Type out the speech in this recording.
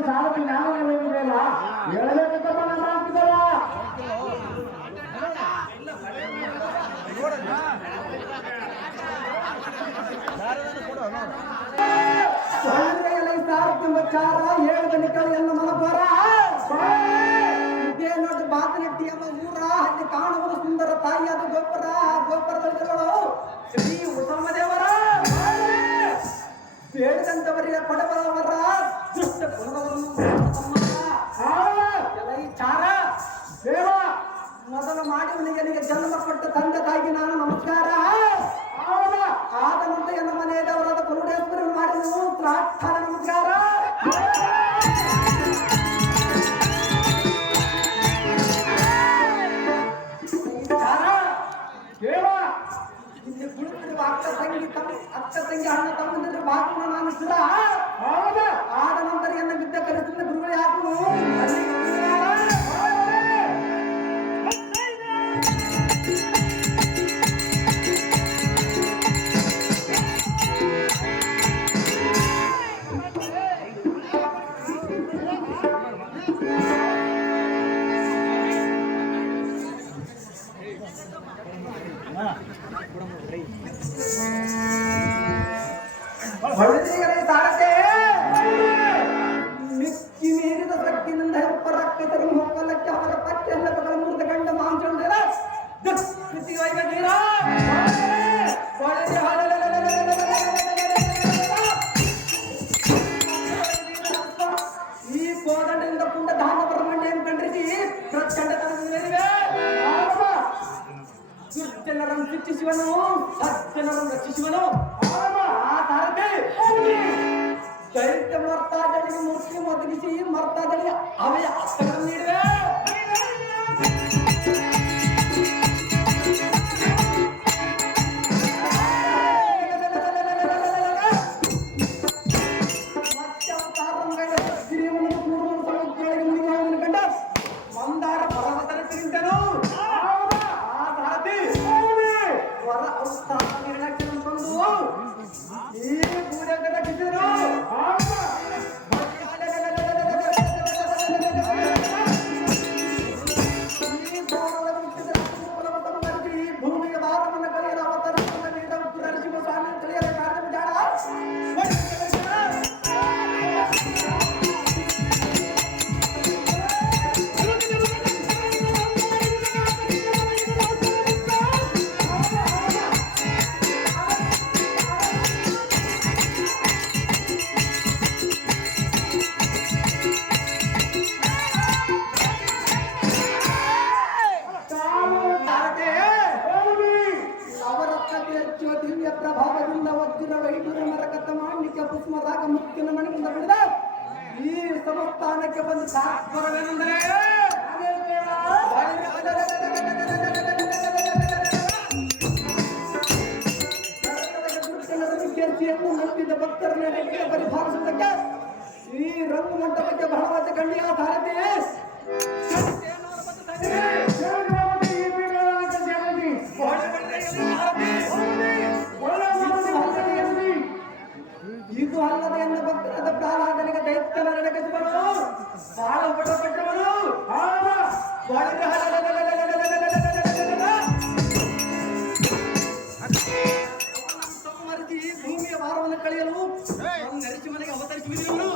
ಸಾಲಕ್ಕೆ ನಾನು ಹೇಳಬೇಕಂತ ಮಾಡ್ತಿದ್ದಾರ. ಚಾರ ಏಳು ನಿಕ್ಕಳು ಎನ್ನ ಮನಪೋರ ಇದೇ ನೋಡಿ ಬಾತನಟ್ಟಿ ಎಂಬ ಊರ ಅಲ್ಲಿ ಕಾಣುವುದು ಸುಂದರ ತಾಯಿಯಾದ ಗೋಪುರ. ಗೋಪುರದಲ್ಲಿಗಳು ಶ್ರೀ ಉತ್ತಮದೇವರ ಬೇಡದಂತವರಿಗೆ ಕೊಡಬಲ್ಲವರ ದುಷ್ಟ ಗುಣಗಳನ್ನು ಚಾರ ದೇವ ಮೊದಲು ಮಾಡಿ ನಿನಗೆ ಜನ್ಮ ಕೊಟ್ಟ ತಂದೆ ತಾಯಿಗೆ ನಾನು ನಮಸ್ಕಾರ. ಆದ ನಂತರ ಎನ್ನ ಮನೆಯದವರಾದ ಕುರುಡೇಶ್ವರ ಮಾಡಿ ಪ್ರಾರ್ಥನ ನಮಸ್ಕಾರ. ಅಕ್ಕ ತಂಗಿ ಅಣ್ಣ ತಮ್ಮಂದಿರ ಬಾಗಿನ ನಾನು ಸುರ ಆದ ನಂತರ ಎನ್ನ ಬಿದ್ದ ಕರೆಸಿದ ಗುರುಗಳೇ ಹಾಕುನು. ಮಿಕ್ಕಿ ಮೀರಿದ ಸಕ್ಕಿನಿಂದ ಹೆಪ್ಪರಕ್ಕದರು ಮೊಕ್ಕಲಕ್ಕೆ ಅವರ ಪಕ್ಕೆಲ್ಲ ಮುರಿದ ಗಂಡ ಮಾಂಸಂಡರ ಈ ಕೋದಂಡದಿಂದ ಪುಂಡ ದಾನ ಬ್ರಹ್ಮಣ್ಯ ಖಂಡಿಸಿ ಪ್ರಚಂಡತನವಿವೆ. ದುರ್ಜನರನ್ನು ಶಿಕ್ಷಿಸುವನು, ಸಜ್ಜನರನ್ನು ರಕ್ಷಿಸುವನು. ಆ ತಾರತೆ ದೈತ್ಯ ಮರ್ತಾದಳಿಗೆ ಮುಸ್ಲಿಂ ಒದಗಿಸಿ ಮರ್ತಾದಳಿಗೆ ಅವಯ ಹಸ್ತಗಳನ್ನು ನೀಡುವೆ. ಮಂದಾರ ಪರ್ವತನ ತಿರುಗಿದನು. ಆ ತಾರತೆ ವರ ಔಷಧ ನಿರ್ಣಯ ತಂದು ಈ ಪೂಜೆ ರಕ್ಷಿಸಿದರು. ಭೂಮಿಗೆ ಭಾರವನ್ನು ಕಲಿಯಲು ಅವತರ ನರಸಿಂಹ ಸ್ವಾಮಿ ತಿಳಿಯಲು ಕಾರಣ ಜಾಡ ದಿವ್ಯ ಪ್ರಭಾವದಿಂದ ವಜ್ರ ವೈಡೂರ ನರಕತ್ತ ಮಾಣಿಕ್ಯ ಪುಷ್ಮರಾಗ ಮುಕ್ತಿನ ಮಣಿಯಿಂದ ಬಿಡಿದ ಈ ಸಂಸ್ಥಾನಕ್ಕೆ ಬಂದು ತಾತ್ಪರ್ಯವೇನೆಂದರೆ ಕೇರ್ಚಿಯನ್ನು ನಂಬಿದ ಭಕ್ತರ ನಡೆಗೆ ಪರಿಭಾವಿಸುವುದಕ್ಕೆ ಈ ರಂಗು ಮಂಟಪಕ್ಕೆ ಬಹಳವಾದ ಗಣ್ಯ ಸಾರಥಿ ಇದು ಅಲ್ಲದ ಎನ್ನ ಭಕ್ತರಾದ ಪ್ರಾರಾಧನೆಗೆ ದೈತ್ಯನ ನಡೆಸಿದನು. ಬಹಳ ಉಪಟಪಟ್ಟವನು ಸಂಹರಿಸಿ ಭೂಮಿಯ ಭಾರವನ್ನು ಕಳೆಯಲು ನರಸಿಂಹನಿಗೆ ಅವತರಿಸಿ ಬಿದ್ದವನು.